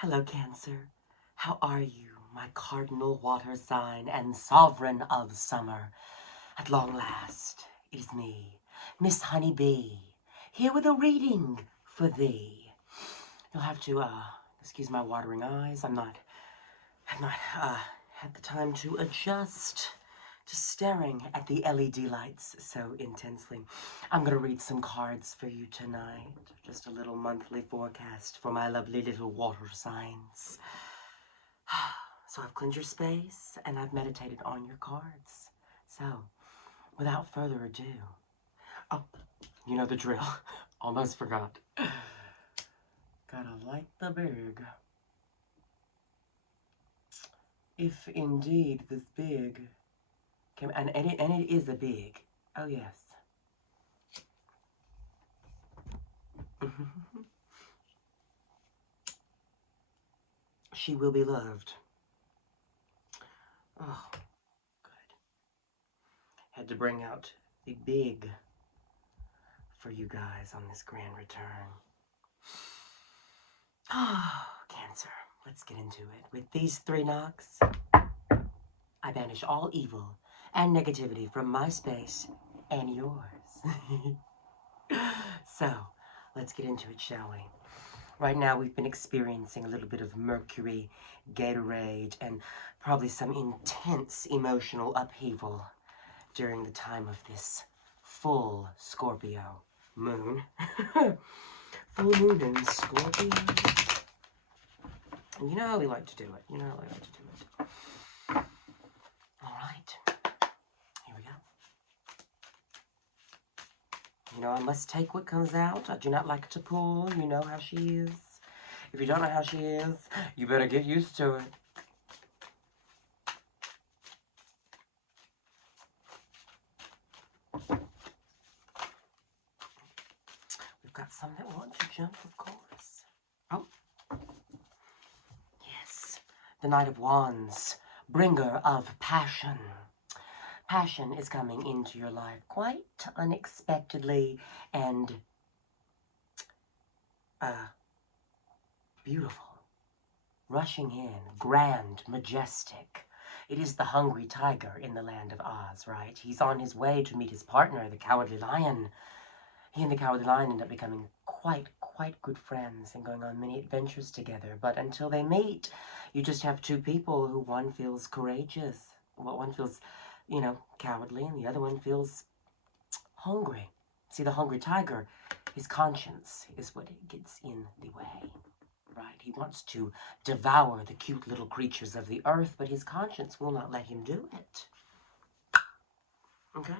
Hello, Cancer. How are you, my cardinal water sign and sovereign of summer? At long last, it is me, Miss Honey Bee, here with a reading for thee. You'll have to, excuse my watering eyes. I've not had the time to adjust to staring at the LED lights so intensely. I'm going to read some cards for you tonight. Just a little monthly forecast for my lovely little water signs. So I've cleansed your space and I've meditated on your cards. So, without further ado, oh, you know the drill. Almost forgot. Gotta light the big. If indeed this big can, and it is a big. Oh yes. She will be loved. Oh, good. Had to bring out the big for you guys on this grand return. Oh, Cancer. Let's get into it. With these 3 knocks, I banish all evil and negativity from my space and yours. So, let's get into it, shall we? Right now, we've been experiencing a little bit of Mercury, Gatorade, and probably some intense emotional upheaval during the time of this full Scorpio moon. Full moon in Scorpio. And you know how we like to do it. You know how we like to do it. All right. Here we go. You know, I must take what comes out. I do not like to pull. You know how she is. If you don't know how she is, you better get used to it. We've got some that want to jump, of course. Oh. Yes. The Knight of Wands. Bringer of passion. Passion is coming into your life quite unexpectedly and beautiful. Rushing in, grand, majestic. It is the hungry tiger in the land of Oz, right? He's on his way to meet his partner, the Cowardly Lion. He and the Cowardly Lion end up becoming quite good friends and going on many adventures together. But until they meet, you just have 2 people who one feels courageous. Well, one feels, you know, cowardly, and the other one feels hungry. See, the hungry tiger, his conscience is what gets in the way. Right, he wants to devour the cute little creatures of the earth, but his conscience will not let him do it. Okay?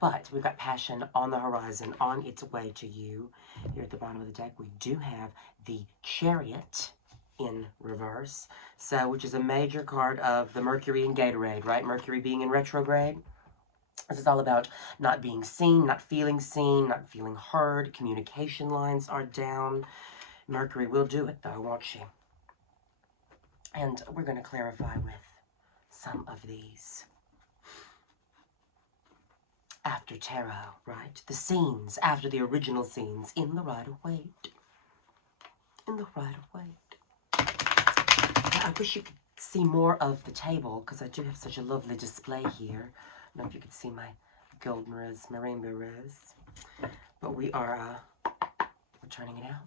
But we've got passion on the horizon, on its way to you. Here at the bottom of the deck, we do have the Chariot in reverse, so which is a major card of the Mercury and Gatorade, right? Mercury being in retrograde. This is all about not being seen, not feeling heard. Communication lines are down. Mercury will do it, though, won't she? And we're going to clarify with some of these. After tarot, right? The scenes after the original scenes in the Rider-Waite. In the Rider-Waite. I wish you could see more of the table, because I do have such a lovely display here. I don't know if you could see my golden rose, my rainbow rose. But we're turning it out.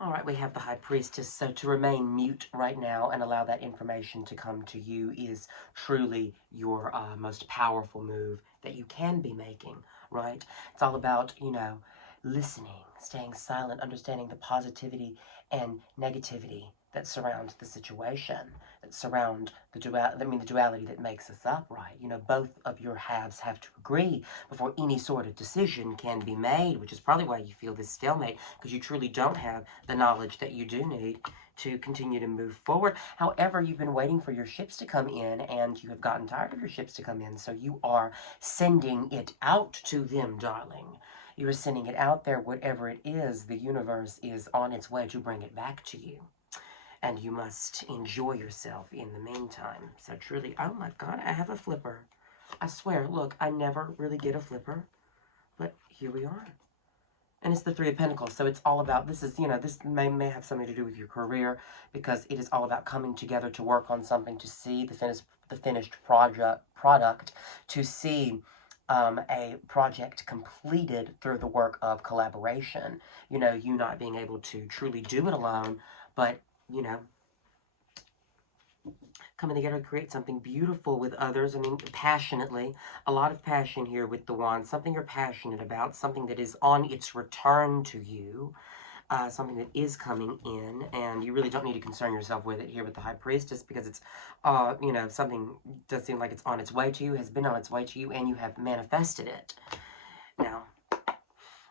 All right, we have the High Priestess, so to remain mute right now and allow that information to come to you is truly your most powerful move that you can be making, right? It's all about, you know, listening, staying silent, understanding the positivity and negativity that surrounds the situation, that surround the duality that makes us up, right? You know, both of your halves have to agree before any sort of decision can be made, which is probably why you feel this stalemate, because you truly don't have the knowledge that you do need to continue to move forward. However, you've been waiting for your ships to come in, and you have gotten tired of your ships to come in, so you are sending it out to them, darling. You are sending it out there, whatever it is, the universe is on its way to bring it back to you. And you must enjoy yourself in the meantime. So truly, oh my God, I have a flipper. I swear, look, I never really get a flipper. But here we are. And it's the Three of Pentacles, so it's all about, this is, you know, this may have something to do with your career, because it is all about coming together to work on something, to see the finished product, to see a project completed through the work of collaboration. You know, you not being able to truly do it alone, but, you know, coming together to create something beautiful with others. I mean, passionately. A lot of passion here with the wand. Something you're passionate about. Something that is on its return to you. Something that is coming in. And you really don't need to concern yourself with it here with the High Priestess, because it's, you know, something does seem like it's on its way to you, has been on its way to you, and you have manifested it. Now,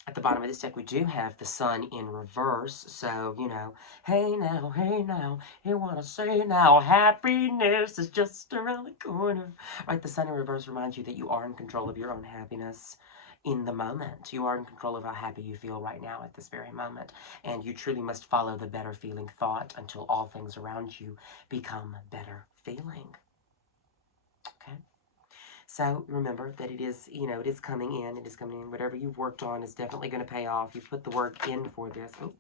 at the bottom of this deck, we do have the Sun in reverse. So, you know, hey now, you want to say now, happiness is just around the corner. Right, the Sun in reverse reminds you that you are in control of your own happiness in the moment. You are in control of how happy you feel right now at this very moment. And you truly must follow the better feeling thought until all things around you become better feeling. Okay? So remember that it is, you know, it is coming in. It is coming in. Whatever you've worked on is definitely going to pay off. You've put the work in for this. Oh.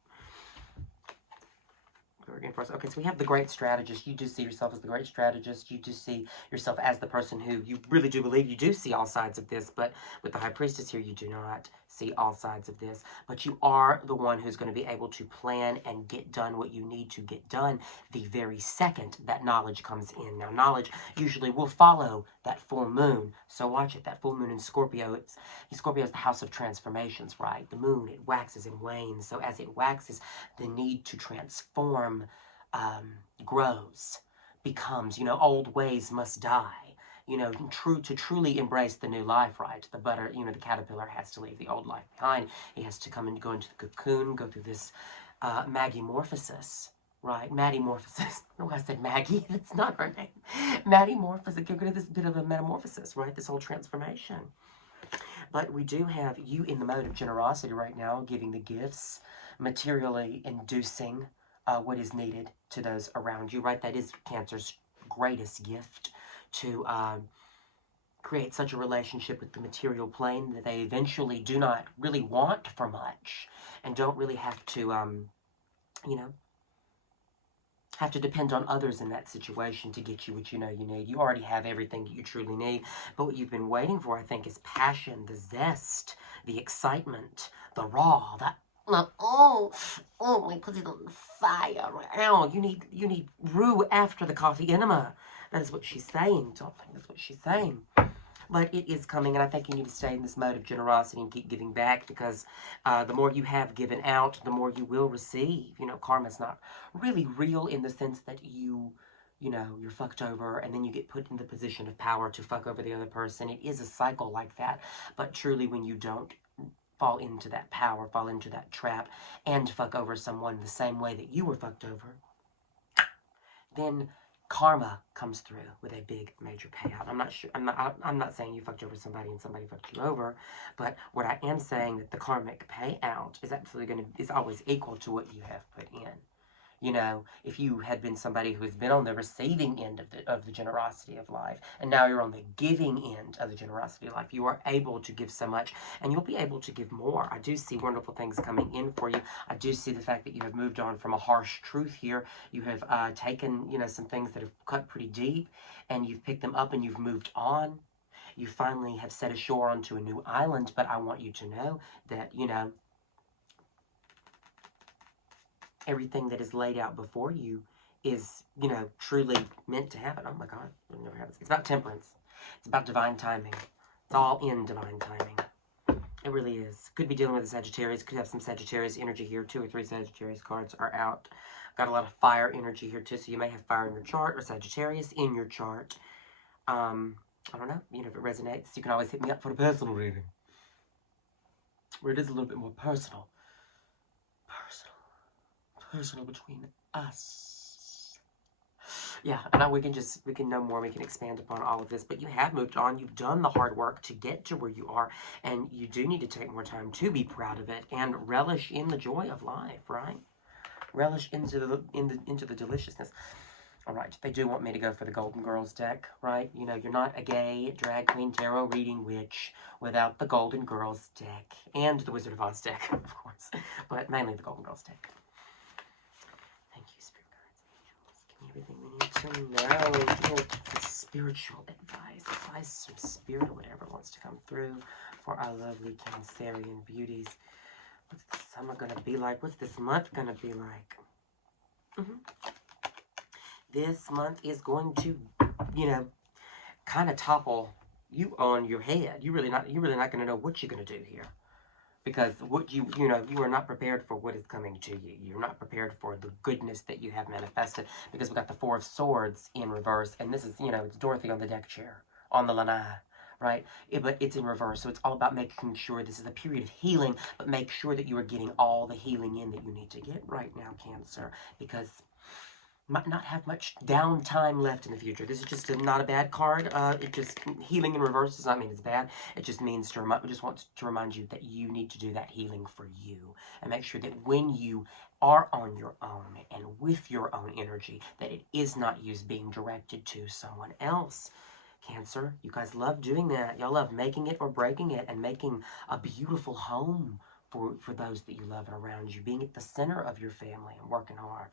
Okay, so we have the great strategist. You do see yourself as the great strategist. You do see yourself as the person who you really do believe you do see all sides of this. But with the High Priestess here, you do not see all sides of this. But you are the one who's going to be able to plan and get done what you need to get done the very second that knowledge comes in. Now, knowledge usually will follow that full moon. So watch it. That full moon in Scorpio. Scorpio is the house of transformations, right? The moon, it waxes and wanes. So as it waxes, the need to transform grows, becomes, you know, old ways must die. You know, to truly embrace the new life, right? The butter, you know, the caterpillar has to leave the old life behind. He has to come and go into the cocoon, go through this magimorphosis, right? Maddymorphosis. No, I said Maggie. That's not her name. Maddymorphosis. Get rid of this bit of a metamorphosis, right? This whole transformation. But we do have you in the mode of generosity right now, giving the gifts, materially inducing what is needed to those around you, right? That is Cancer's greatest gift, to create such a relationship with the material plane that they eventually do not really want for much, and don't really have to, you know, have to depend on others in that situation to get you what you know you need. You already have everything that you truly need, but what you've been waiting for, I think, is passion, the zest, the excitement, the raw, that we put it on fire. Ow, you need roux after the coffee enema. That is what she's saying, darling. That's what she's saying. But it is coming, and I think you need to stay in this mode of generosity and keep giving back, because the more you have given out, the more you will receive. You know, karma's not really real in the sense that you know, you're fucked over and then you get put in the position of power to fuck over the other person. It is a cycle like that. But truly, when you don't fall into that power, fall into that trap, and fuck over someone the same way that you were fucked over, then karma comes through with a big major payout. I'm not saying you fucked over somebody and somebody fucked you over, but what I am saying that the karmic payout is absolutely is always equal to what you have put in. You know, if you had been somebody who has been on the receiving end of the generosity of life, and now you're on the giving end of the generosity of life, you are able to give so much, and you'll be able to give more. I do see wonderful things coming in for you. I do see the fact that you have moved on from a harsh truth here. You have taken, you know, some things that have cut pretty deep, and you've picked them up and you've moved on. You finally have set ashore onto a new island, but I want you to know that, you know, everything that is laid out before you is, you know, truly meant to happen. Oh my God, it never happens. It's about temperance. It's about divine timing. It's all in divine timing. It really is. Could be dealing with a Sagittarius. Could have some Sagittarius energy here. 2 or 3 Sagittarius cards are out. Got a lot of fire energy here too, so you may have fire in your chart or Sagittarius in your chart. I don't know. You know, if it resonates, you can always hit me up for a personal reading, where it is a little bit more personal. Personal between us. Yeah, and we can know more, we can expand upon all of this, but you have moved on, you've done the hard work to get to where you are, and you do need to take more time to be proud of it and relish in the joy of life, right? Relish into the deliciousness. All right, they do want me to go for the Golden Girls deck, right? You know, you're not a gay drag queen tarot reading witch without the Golden Girls deck. And the Wizard of Oz deck, of course. But mainly the Golden Girls deck. Thank you, Spirit Guides, Angels. Give me everything we need to know. The spiritual advice from Spirit, or whatever wants to come through for our lovely Cancerian beauties. What's the summer going to be like? What's this month going to be like? This month is going to, you know, kind of topple you on your head. You're really not going to know what you're going to do here, because what you know, you are not prepared for what is coming to you. You're not prepared for the goodness that you have manifested, because we got the Four of Swords in reverse, and this is, you know, it's Dorothy on the deck chair on the lanai, right? But it's in reverse, so it's all about making sure this is a period of healing, but make sure that you are getting all the healing in that you need to get right now, Cancer, because might not have much downtime left in the future. This is just not a bad card. It just, healing in reverse does not mean it's bad. It just means just wants to remind you that you need to do that healing for you, and make sure that when you are on your own and with your own energy, that it is not used being directed to someone else. Cancer, you guys love doing that. Y'all love making it or breaking it, and making a beautiful home for those that you love and around you, being at the center of your family and working hard.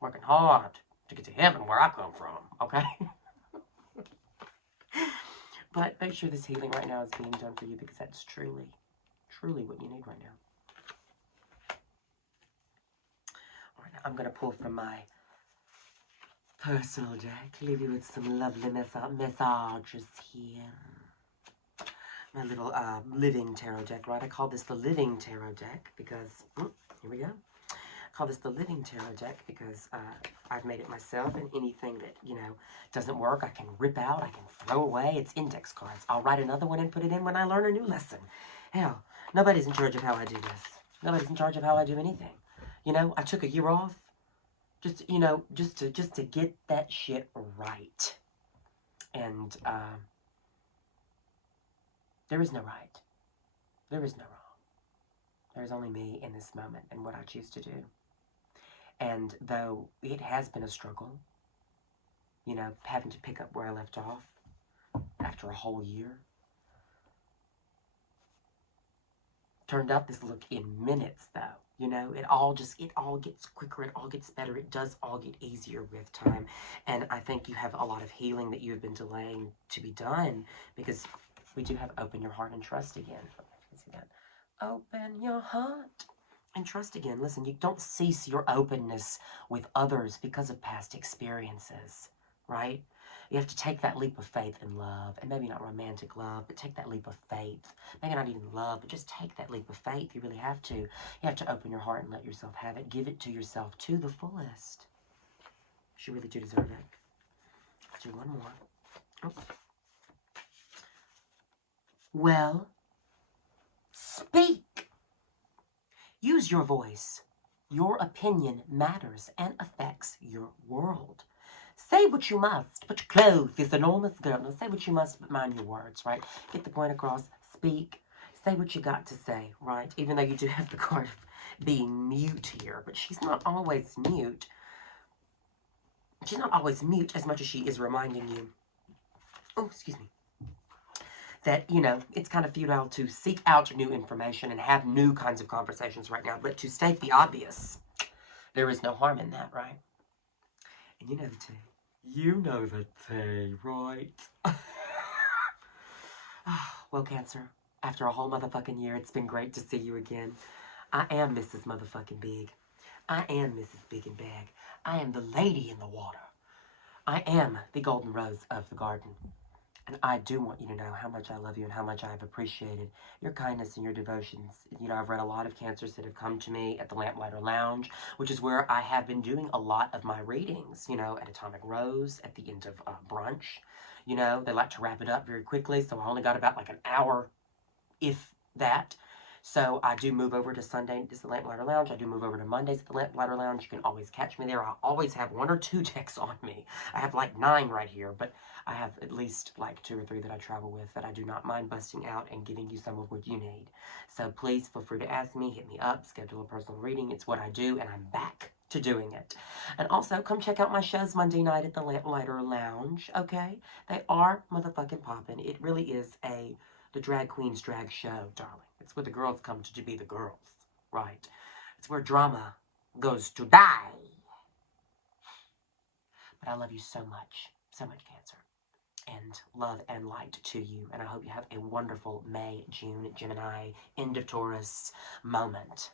Working hard to get to heaven, where I come from, okay? But make sure this healing right now is being done for you, because that's truly, truly what you need right now. All right, now I'm going to pull from my personal deck, leave you with some lovely messages here. My little living tarot deck, right? I call this the living tarot deck because, here we go. I call this the living tarot deck because I've made it myself, and anything that, you know, doesn't work, I can rip out, I can throw away. It's index cards. I'll write another one and put it in when I learn a new lesson. Hell, nobody's in charge of how I do this. Nobody's in charge of how I do anything. You know, I took a year off just, you know, just to get that shit right. And there is no right. There is no wrong. There is only me in this moment and what I choose to do. And though it has been a struggle, you know, having to pick up where I left off after a whole year, turned out this look in minutes, though. You know, it all gets quicker, it all gets better, it does all get easier with time. And I think you have a lot of healing that you have been delaying to be done, because we do have open your heart and trust again. See that? Open your heart and trust again. Listen, you don't cease your openness with others because of past experiences, right? You have to take that leap of faith in love, and maybe not romantic love, but take that leap of faith. Maybe not even love, but just take that leap of faith. You really have to. You have to open your heart and let yourself have it. Give it to yourself to the fullest. You really do deserve it. Let's do one more. Oh. Well, speak. Use your voice. Your opinion matters and affects your world. Say what you must, but your clothes is enormous, girl. Now, say what you must, but mind your words, right? Get the point across. Speak. Say what you got to say, right? Even though you do have the card of being mute here, but she's not always mute. She's not always mute as much as she is reminding you. Oh, excuse me. That, you know, it's kind of futile to seek out new information and have new kinds of conversations right now. But to state the obvious, there is no harm in that, right? And you know the tea. You know the tea, right? Well, Cancer, after a whole motherfucking year, it's been great to see you again. I am Mrs. Motherfucking Big. I am Mrs. Big and Bag. I am the lady in the water. I am the golden rose of the garden. And I do want you to know how much I love you and how much I have appreciated your kindness and your devotions. You know, I've read a lot of Cancers that have come to me at the Lamplighter Lounge, which is where I have been doing a lot of my readings, you know, at Atomic Rose, at the end of brunch. You know, they like to wrap it up very quickly, so I only got about like an hour, if that, So I do move over to Sunday is the Lamplighter Lounge. I do move over to Mondays at the Lamplighter Lounge. You can always catch me there. I always have 1 or 2 decks on me. I have like 9 right here, but I have at least like 2 or 3 that I travel with that I do not mind busting out and giving you some of what you need. So please feel free to ask me, hit me up, schedule a personal reading. It's what I do, and I'm back to doing it. And also, come check out my shows Monday night at the Lamplighter Lounge, okay? They are motherfucking popping. It really is the drag queen's drag show, darling. It's where the girls come to be the girls, right? It's where drama goes to die. But I love you so much, Cancer. And love and light to you. And I hope you have a wonderful May, June, Gemini, end of Taurus moment.